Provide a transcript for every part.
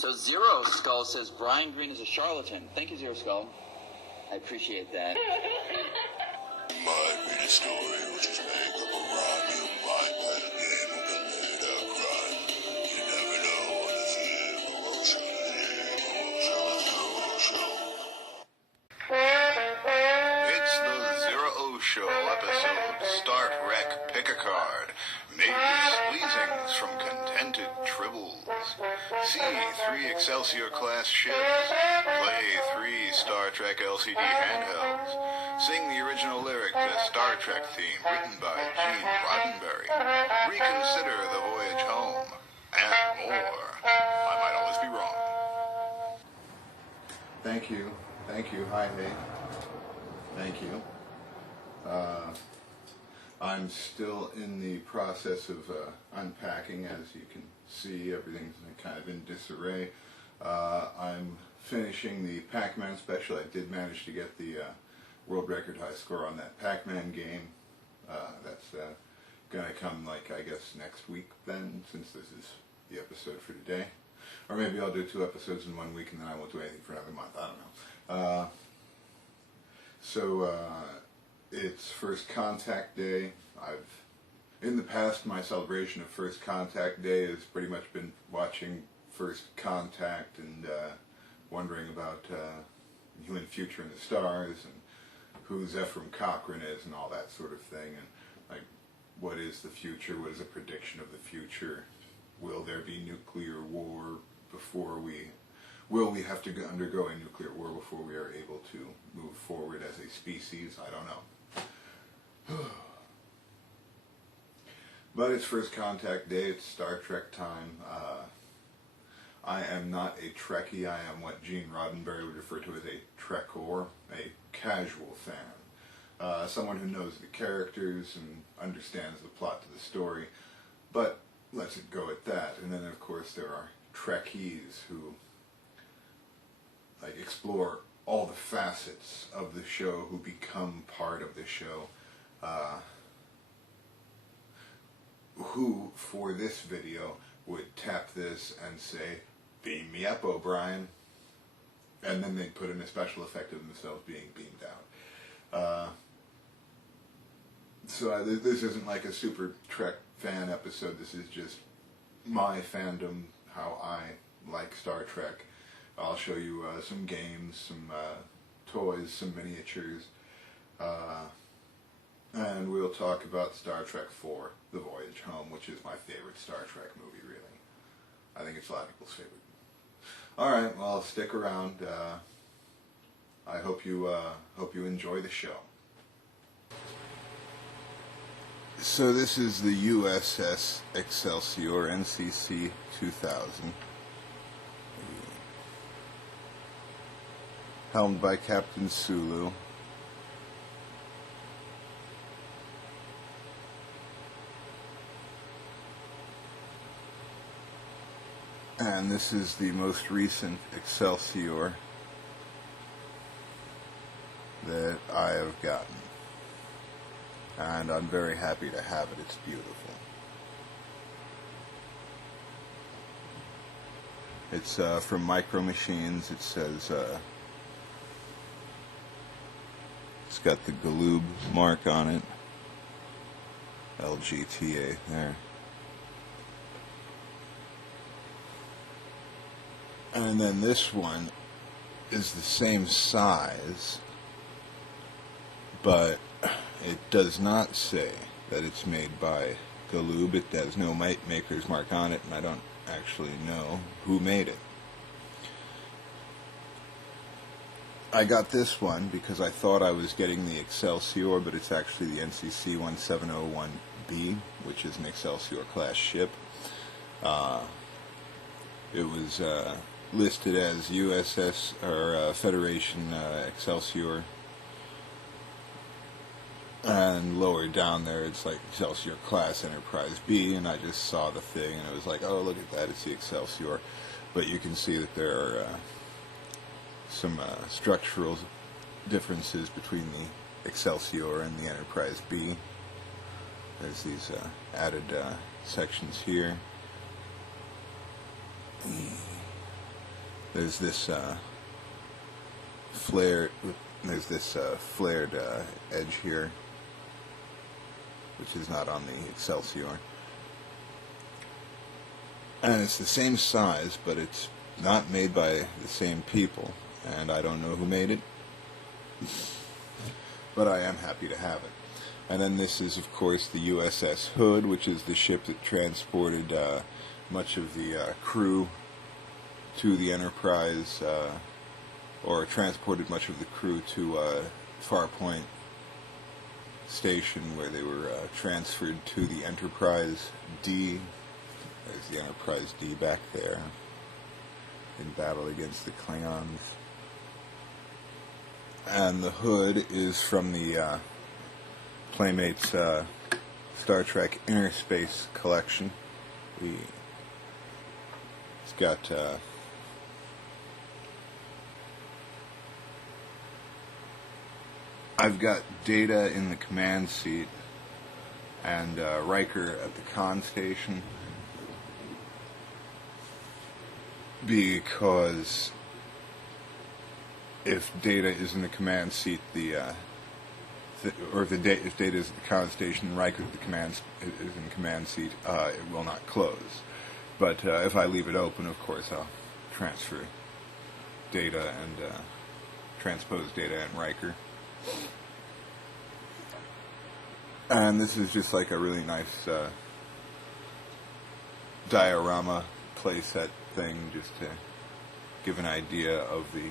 So Zero Skull says Brian Greene is a charlatan. Thank you, Zero Skull. I appreciate that. Might read a story which is made up of rhyme. You might play a game of a made-up crime. You never know what this is. Zero Show. It's the Zero Show episode. Start, wreck, pick a card. Maybe squeezings from contented tribbles. See 3 Excelsior class ships. Play 3 Star Trek LCD handhelds. Sing the original lyric to Star Trek theme written by Roddenberry. Reconsider the voyage home. And more. I might always be wrong. Thank you. Thank you. Hi, hey. Thank you. I'm still in the process of unpacking. As you can see, everything's kind of in disarray. I'm finishing the Pac-Man special. I did manage to get the world record high score on that Pac-Man game. That's going to come, like, I guess next week then, since this is the episode for today. Or maybe I'll do 2 episodes in 1 week and then I won't do anything for another month. I don't know. It's First Contact Day. In the past, my celebration of First Contact Day has pretty much been watching First Contact and wondering about human future in the stars and who Ephraim Cochrane is and all that sort of thing. And like, what is the future? What is a prediction of the future? Will there be nuclear war before will we have to undergo a nuclear war before we are able to move forward as a species? I don't know. But it's First Contact Day, it's Star Trek time. I am not a Trekkie. I am what Gene Roddenberry would refer to as a Trekor, a casual fan. Someone who knows the characters and understands the plot to the story, but lets it go at that. And then, of course, there are Trekkies who like explore all the facets of the show, who become part of the show, who, for this video, would tap this and say, "Beam me up, O'Brien," and then they'd put in a special effect of themselves being beamed out. So this isn't like a Super Trek fan episode. This is just my fandom, how I like Star Trek. I'll show you some games, some toys, some miniatures, and we'll talk about Star Trek IV, The Voyage Home, which is my favorite Star Trek movie, really. I think it's a lot of people's favorite. Alright, well, stick around. I hope you enjoy the show. So this is the USS Excelsior, NCC 2000. Helmed by Captain Sulu. And this is the most recent Excelsior that I have gotten. And I'm very happy to have it. It's beautiful. It's from Micro Machines. It says it's got the Galoob mark on it. LGTA there. And then this one is the same size, but it does not say that it's made by Galoob. It has no maker's mark on it, and I don't actually know who made it. I got this one because I thought I was getting the Excelsior, but it's actually the NCC 1701B, which is an Excelsior class ship. It was listed as USS or Federation Excelsior, and lower down there it's like Excelsior class Enterprise B, and I just saw the thing and it was like, oh, look at that, it's the Excelsior. But you can see that there are some structural differences between the Excelsior and the Enterprise B. There's these added sections here. there's this flared edge here, which is not on the Excelsior. And it's the same size, but it's not made by the same people, and I don't know who made it, but I am happy to have it. And then this is, of course, the USS Hood, which is the ship that transported much of the crew to the Enterprise, or transported much of the crew to Farpoint Station, where they were transferred to the Enterprise D. There's the Enterprise D back there in battle against the Klingons. And the Hood is from the Playmates Star Trek Inner Space collection. It's got I've got Data in the command seat and Riker at the con station, because if Data is in the command seat, if Data is at the con station, Riker at the is in command seat, it will not close. But if I leave it open, of course, I'll transfer Data and transpose Data and Riker. And this is just like a really nice diorama playset thing, just to give an idea of the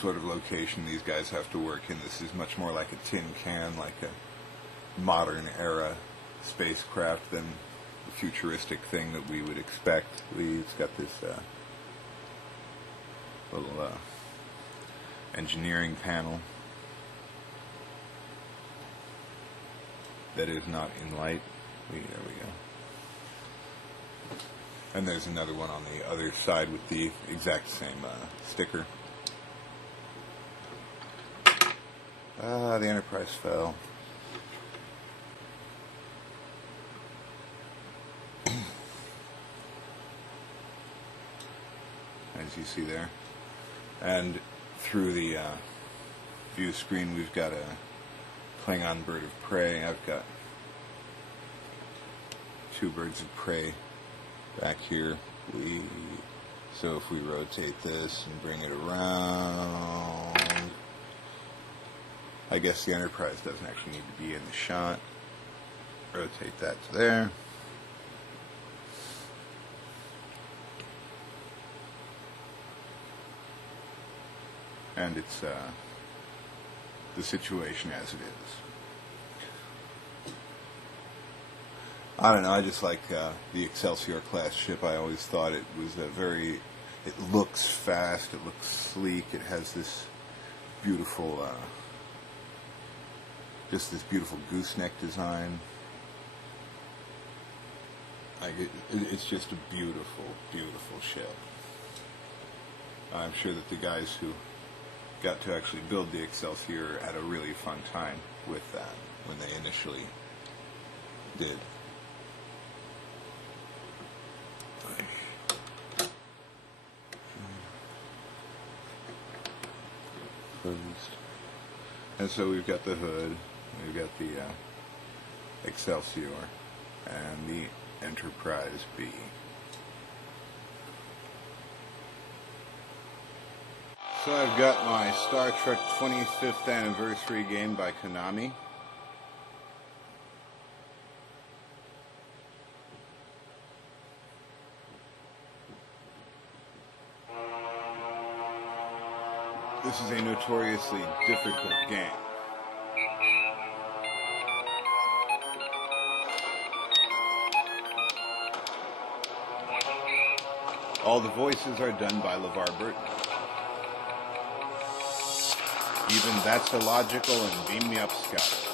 sort of location these guys have to work in. This is much more like a tin can, like a modern era spacecraft than the futuristic thing that we would expect. It's got this little engineering panel that is not in light. There we go. And there's another one on the other side with the exact same sticker. The Enterprise fell. As you see there. And through the view screen, we've got a Klingon bird of prey. I've got two birds of prey back here. So if we rotate this and bring it around, I guess the Enterprise doesn't actually need to be in the shot. Rotate that to there. And it's the situation as it is. I don't know, I just like the Excelsior class ship. I always thought it was it looks fast, it looks sleek, it has this beautiful, just this beautiful gooseneck design. Like it's just a beautiful, beautiful ship. I'm sure that the guys who got to actually build the Excelsior had a really fun time with that when they initially did. And so we've got the Hood, we've got the Excelsior, and the Enterprise B. So I've got my Star Trek 25th anniversary game by Konami. This is a notoriously difficult game. All the voices are done by LeVar Burton. Even That's Illogical and Beam Me Up, Scott.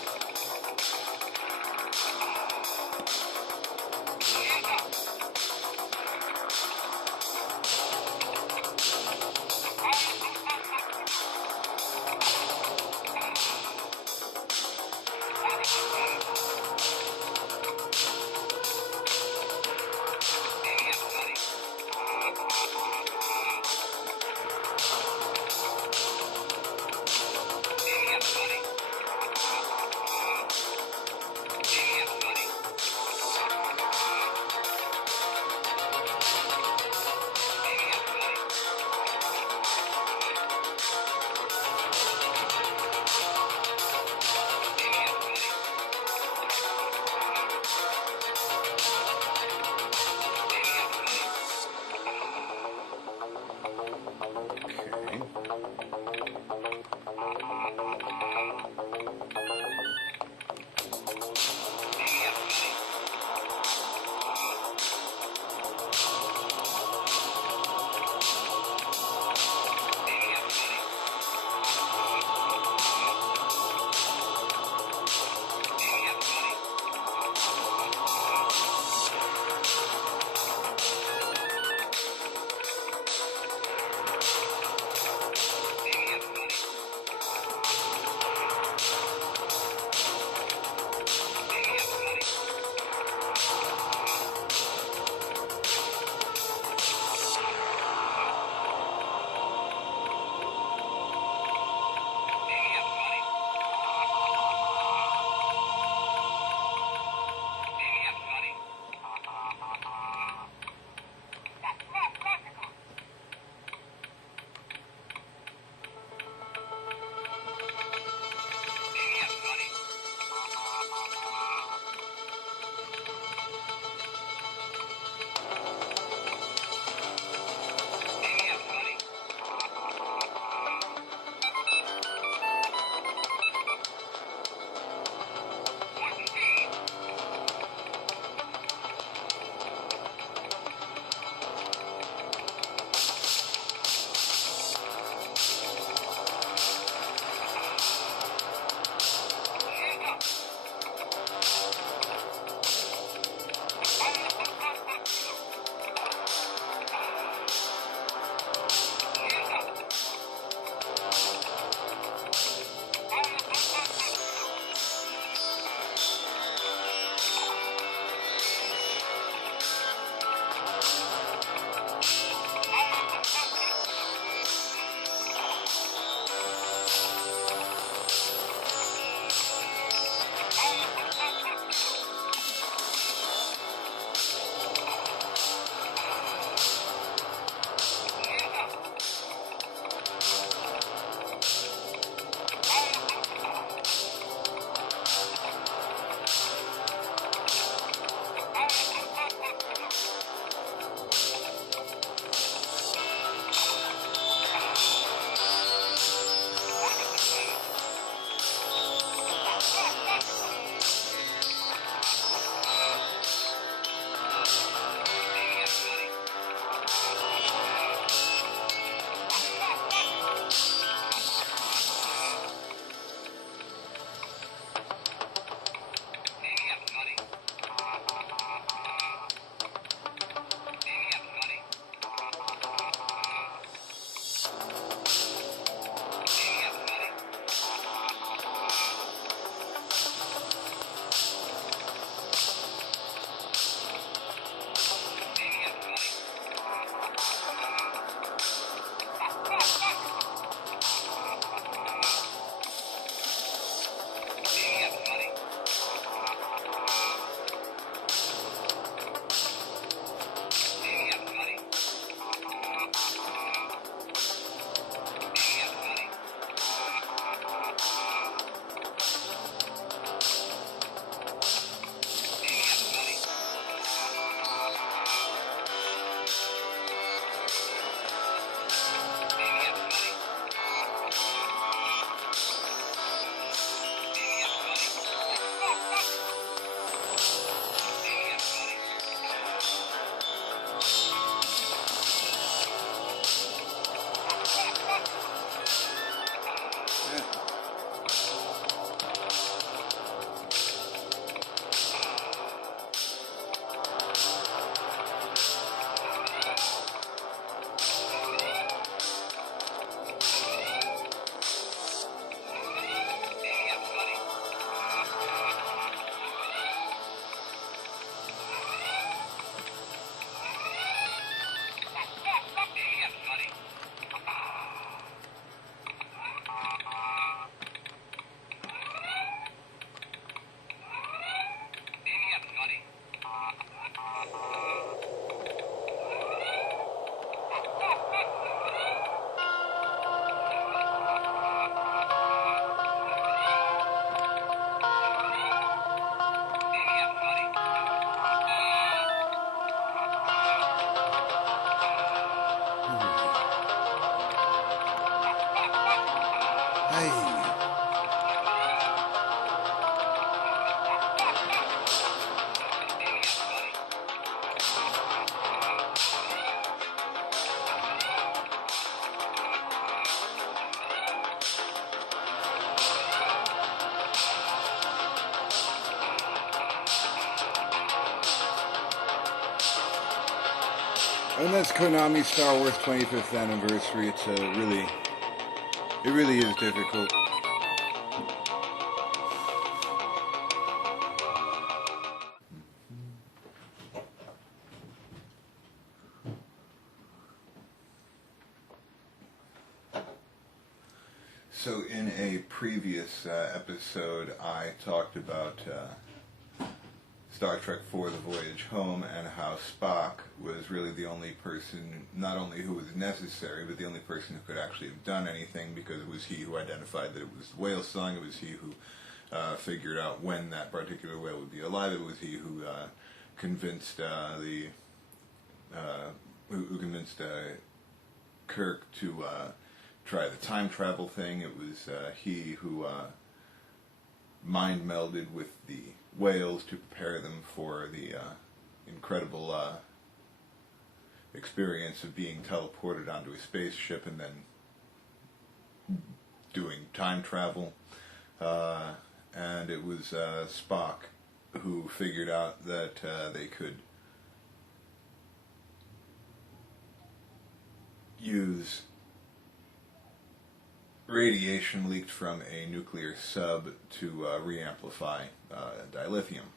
And that's Konami's Star Wars 25th anniversary. It's it really is difficult. So in a previous episode, I talked about Star Trek IV: The Voyage Home, and how Spock was really the only person, not only who was necessary, but the only person who could actually have done anything, because it was he who identified that it was the whale song, it was he who figured out when that particular whale would be alive, it was he who convinced convinced Kirk to try the time travel thing. It was he who mind melded with the whales to prepare them for the incredible experience of being teleported onto a spaceship and then doing time travel. And it was Spock who figured out that they could use radiation leaked from a nuclear sub to re-amplify dilithium.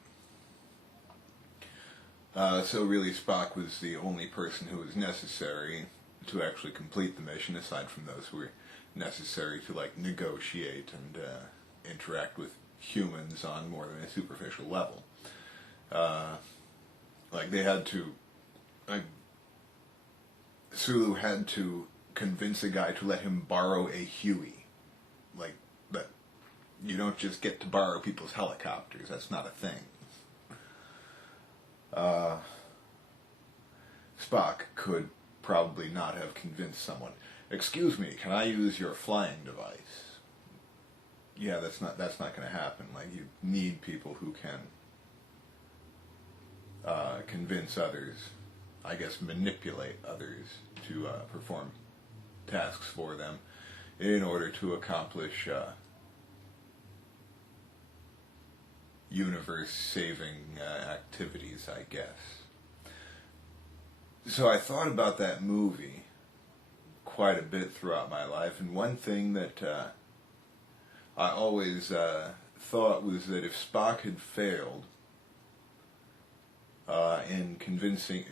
So really Spock was the only person who was necessary to actually complete the mission, aside from those who were necessary to like negotiate and interact with humans on more than a superficial level. Like they had to, Sulu had to convince a guy to let him borrow a Huey. Like, but you don't just get to borrow people's helicopters. That's not a thing. Spock could probably not have convinced someone. Excuse me, can I use your flying device? Yeah, that's not going to happen. Like, you need people who can convince others, I guess manipulate others to perform tasks for them in order to accomplish universe-saving activities, I guess. So I thought about that movie quite a bit throughout my life, and one thing that I always thought was that if Spock had failed in convincing,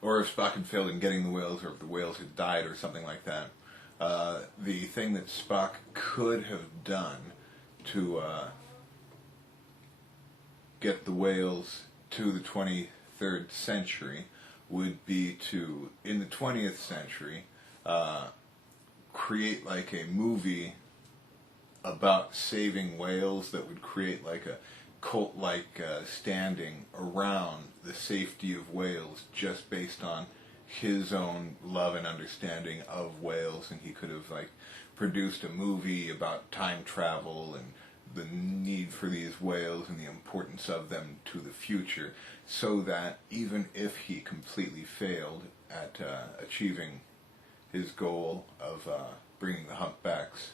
or if Spock had failed in getting the whales, or if the whales had died, or something like that, the thing that Spock could have done to get the whales to the 23rd century would be to, in the 20th century, create like a movie about saving whales that would create like a cult-like standing around the safety of whales, just based on his own love and understanding of whales. And he could have like produced a movie about time travel and the need for these whales and the importance of them to the future, so that even if he completely failed at achieving his goal of bringing the humpbacks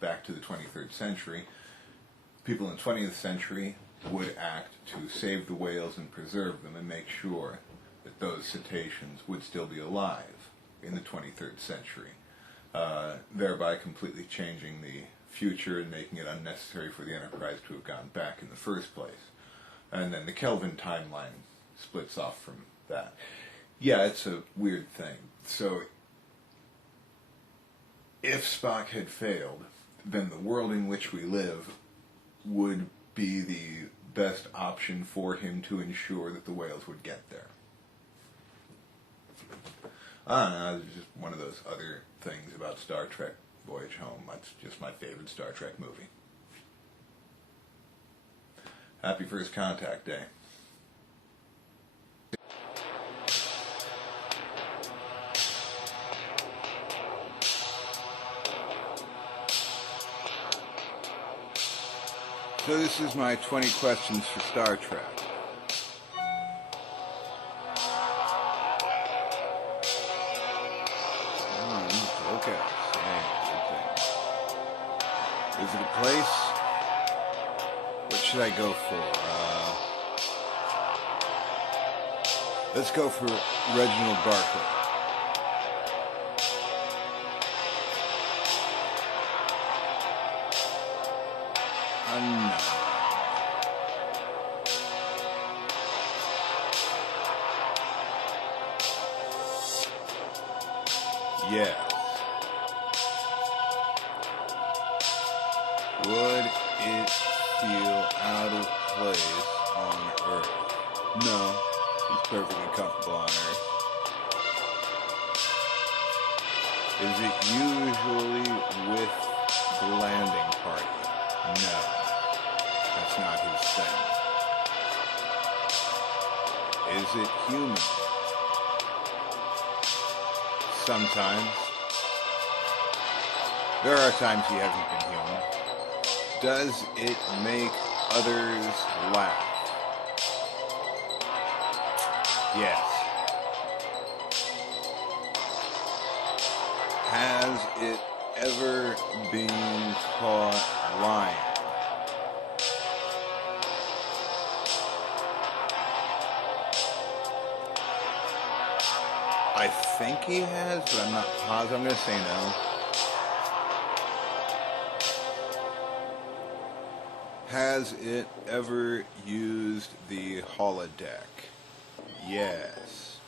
back to the 23rd century, people in the 20th century would act to save the whales and preserve them and make sure that those cetaceans would still be alive in the 23rd century, thereby completely changing the future and making it unnecessary for the Enterprise to have gone back in the first place. And then the Kelvin timeline splits off from that. Yeah, it's a weird thing. So, if Spock had failed, then the world in which we live would be the best option for him to ensure that the whales would get there. I don't know, it's just one of those other things about Star Trek Voyage Home. That's just my favorite Star Trek movie. Happy First Contact Day. So this is my 20 questions for Star Trek. Okay. Is it a place? What should I go for? Let's go for Reginald Barclay. Unknown. Yes. Would it feel out of place on Earth? No, he's perfectly comfortable on Earth. Is it usually with the landing party? No, that's not his thing. Is it human? Sometimes. There are times he hasn't been human. Does it make others laugh? Yes. Has it ever been caught lying? I think he has, but I'm not positive. I'm going to say no. Has it ever used the holodeck? Yes.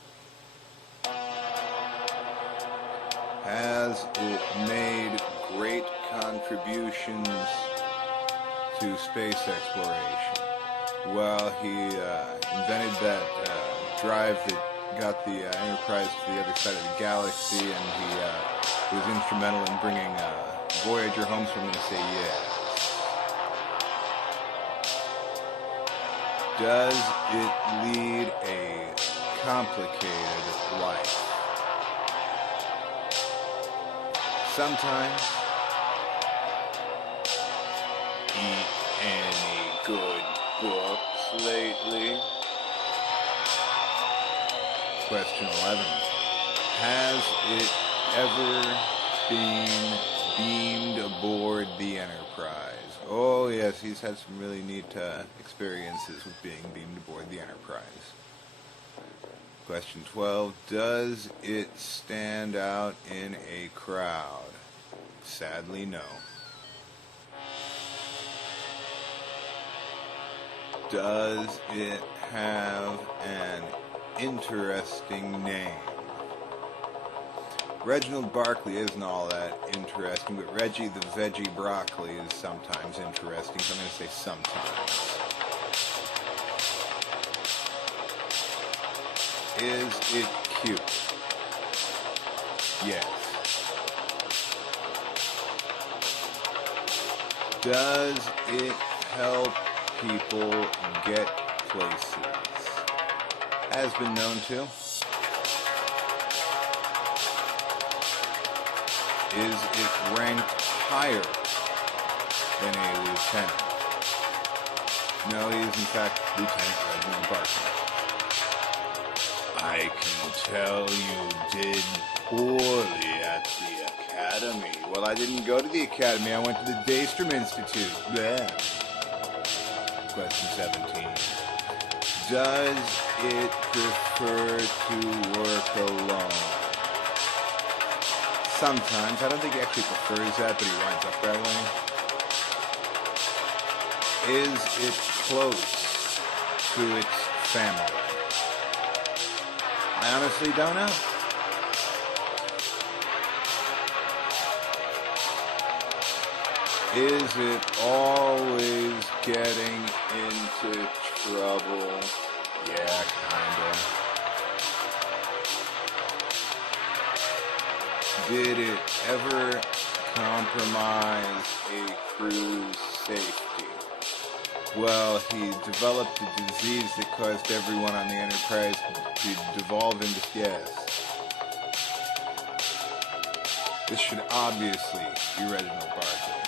Has it made great contributions to space exploration? Well, he invented that drive that got the Enterprise to the other side of the galaxy, and he was instrumental in bringing Voyager home, so I'm going to say yes. Does it lead a complicated life? Sometimes. Eat any good books lately? Question 11. Has it ever been beamed aboard the Enterprise? Oh yes, he's had some really neat experiences with being beamed aboard the Enterprise. Question 12. Does it stand out in a crowd? Sadly, no. Does it have an interesting name? Reginald Barclay isn't all that interesting, but Reggie the Veggie Broccoli is sometimes interesting, so I'm going to say sometimes. Is it cute? Yes. Does it help people get places? Has been known to. Is it ranked higher than a lieutenant? No, he is in fact Lieutenant Reginald Barclay. I can tell you did poorly at the academy. Well, I didn't go to the academy. I went to the Daystrom Institute. Bleh. Question 17. Does it prefer to work alone? Sometimes. I don't think he actually prefers that, but he winds up that way. Is it close to its family? I honestly don't know. Is it always getting into trouble? Yeah, kinda. Did it ever compromise a crew's safety? Well, he developed a disease that caused everyone on the Enterprise to devolve into yes. This should obviously be Reginald Barclay.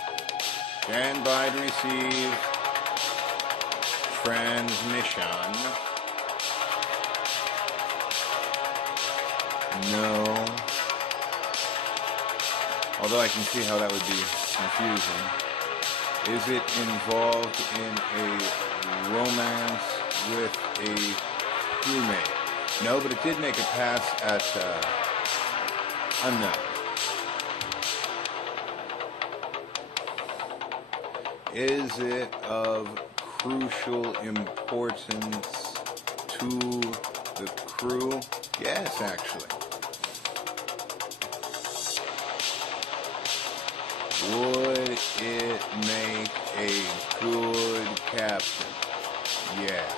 Stand by to receive transmission. No. Although I can see how that would be confusing. Is it involved in a romance with a crewmate? No, but it did make a pass at unknown. Is it of crucial importance to the crew? Yes, actually. Would it make a good captain? Yes.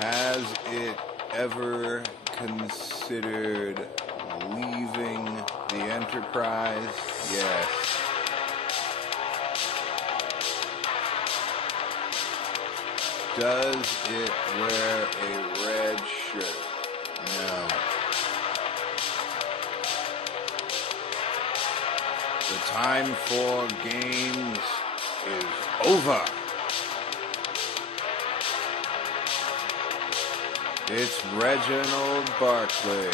Has it ever considered leaving the Enterprise? Yes. Does it wear a red shirt? No. The time for games is over. It's Reginald Barclay.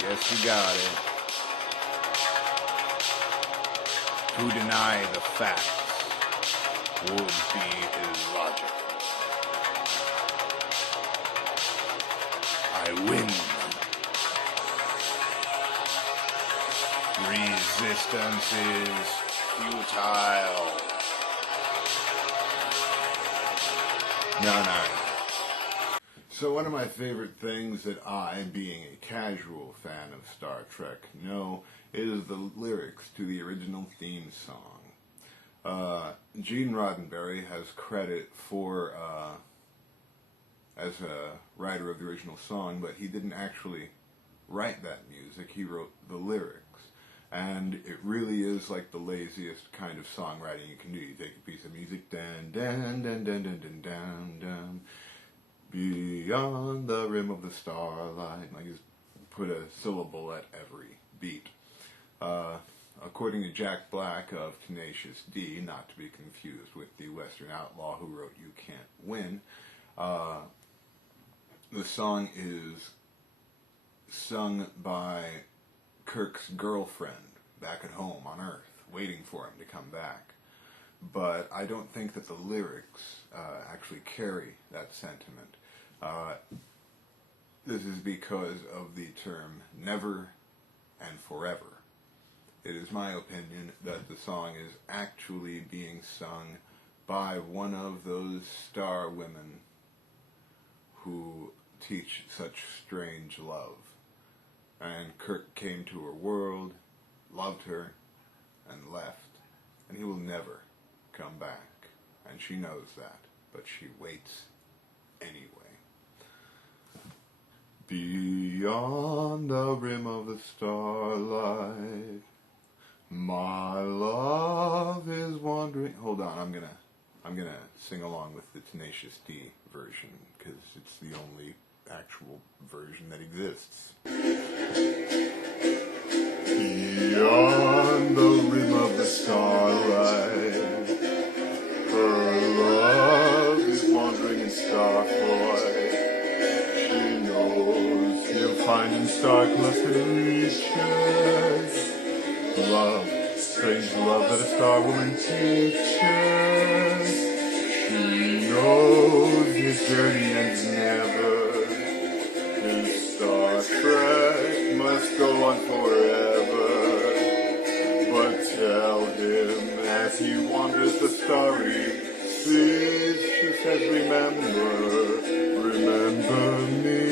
Yes, you got it. To deny the facts would be illogical. I win. Resistance is futile. No. So one of my favorite things that I, being a casual fan of Star Trek, know is the lyrics to the original theme song. Gene Roddenberry has credit for as a writer of the original song, but he didn't actually write that music. He wrote the lyrics. And it really is like the laziest kind of songwriting you can do. You take a piece of music, dun dun dun dun dun dun dun dun, beyond the rim of the starlight. Like, just put a syllable at every beat. According to Jack Black of Tenacious D, not to be confused with the Western outlaw who wrote You Can't Win, the song is sung by Kirk's girlfriend back at home on Earth, waiting for him to come back. But I don't think that the lyrics actually carry that sentiment. This is because of the term never and forever. It is my opinion that the song is actually being sung by one of those star women who teach such strange love. And Kirk came to her world, loved her, and left. And he will never come back. And she knows that, but she waits anyway. Beyond the rim of the starlight, my love is wandering. Hold on, I'm gonna sing along with the Tenacious D version, because it's the only actual version that exists. Beyond the rim of the starlight, her love is wandering in starlight. She knows he'll find in stark-lust reaches. Love, strange love that a star woman teaches. She knows his journey ends never. His Star Trek must go on forever. But tell him as he wanders the starry seas, she says, remember me.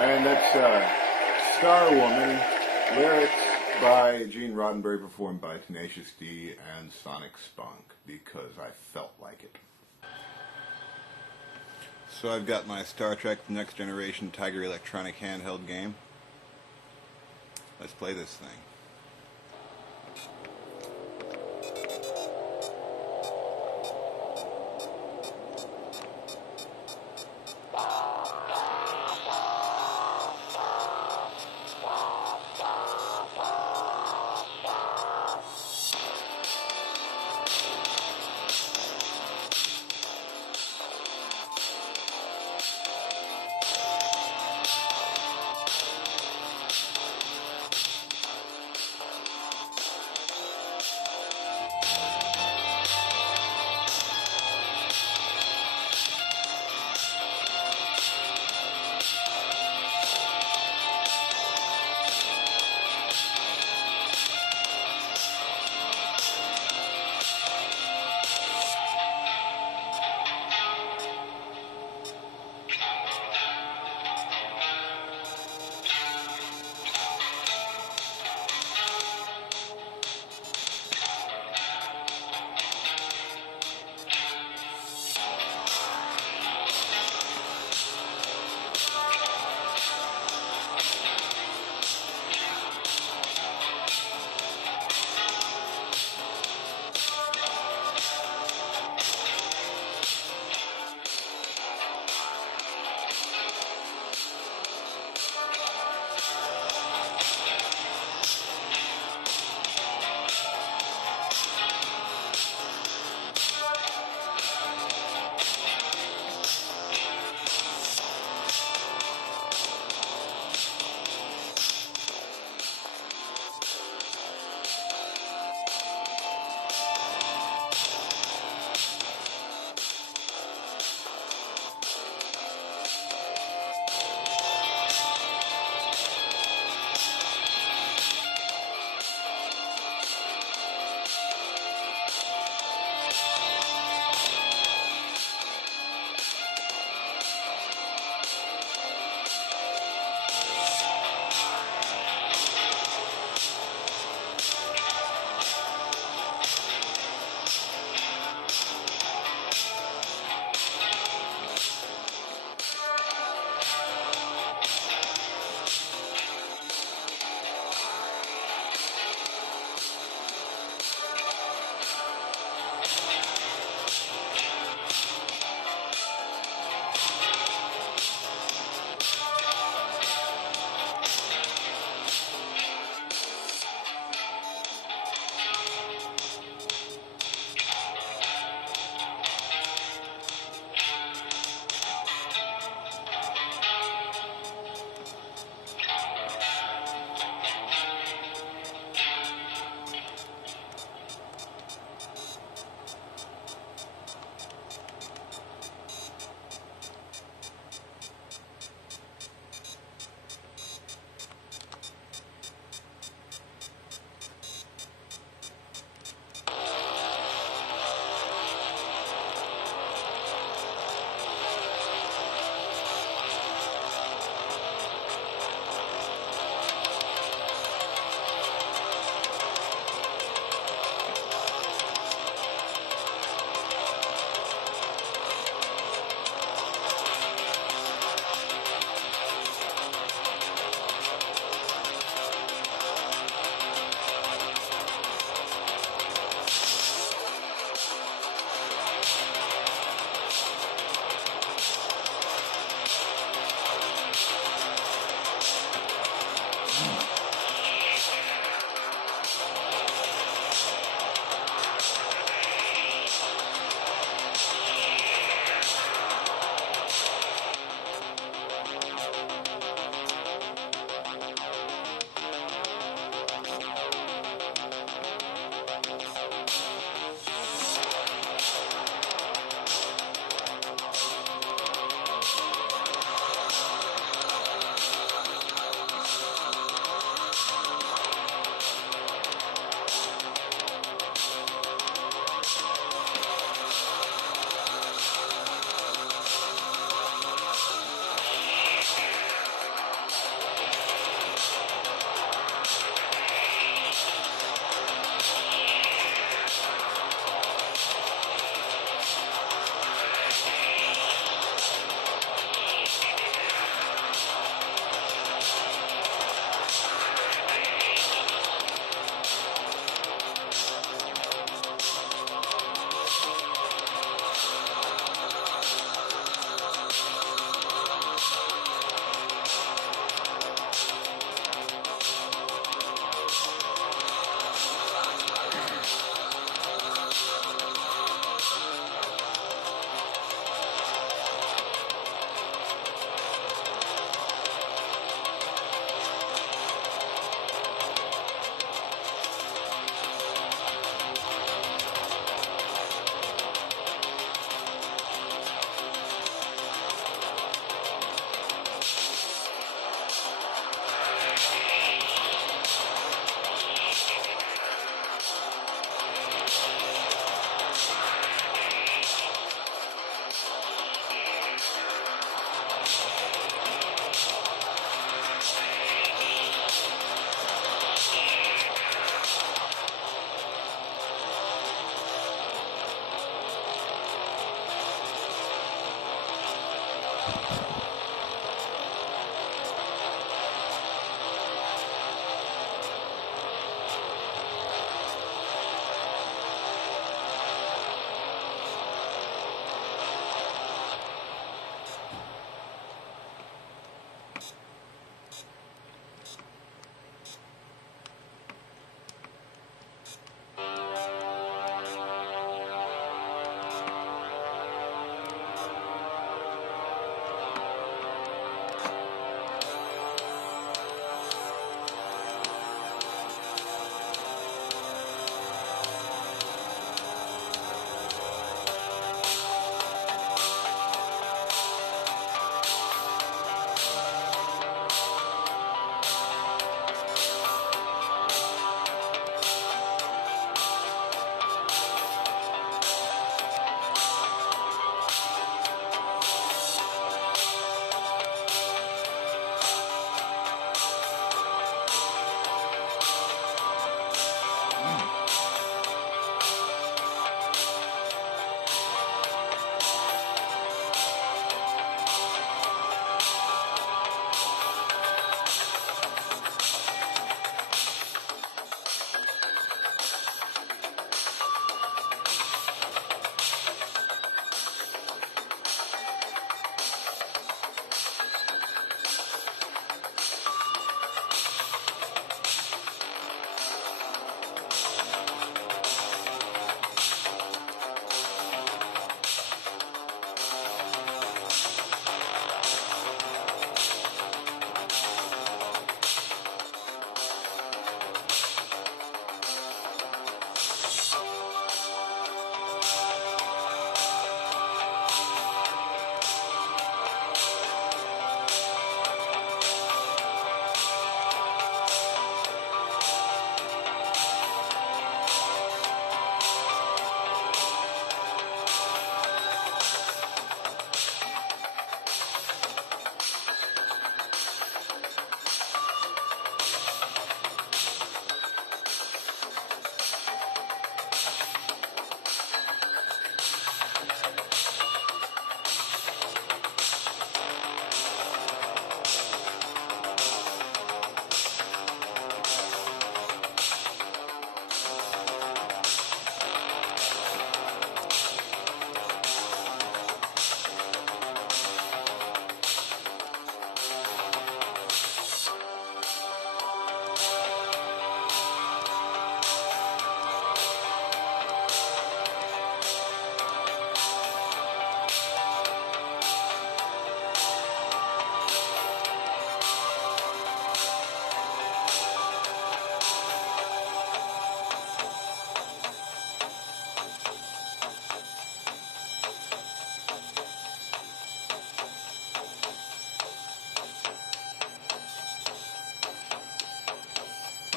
And that's Star Woman, lyrics by Gene Roddenberry, performed by Tenacious D and Sonic Spunk, because I felt like it. So I've got my Star Trek The Next Generation Tiger electronic handheld game. Let's play this thing.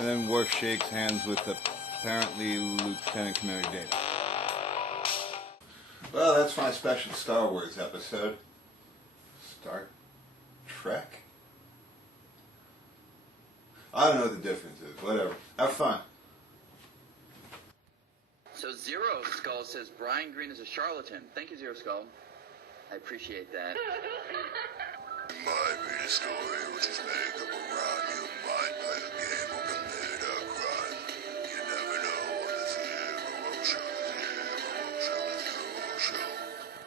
And then Worf shakes hands with apparently Lieutenant Commander Data. Well, that's my special Star Wars episode. Star Trek? I don't know what the difference is. Whatever. Have fun. So Zero Skull says Brian Green is a charlatan. Thank you, Zero Skull. I appreciate that. Might be a story which is made up around you.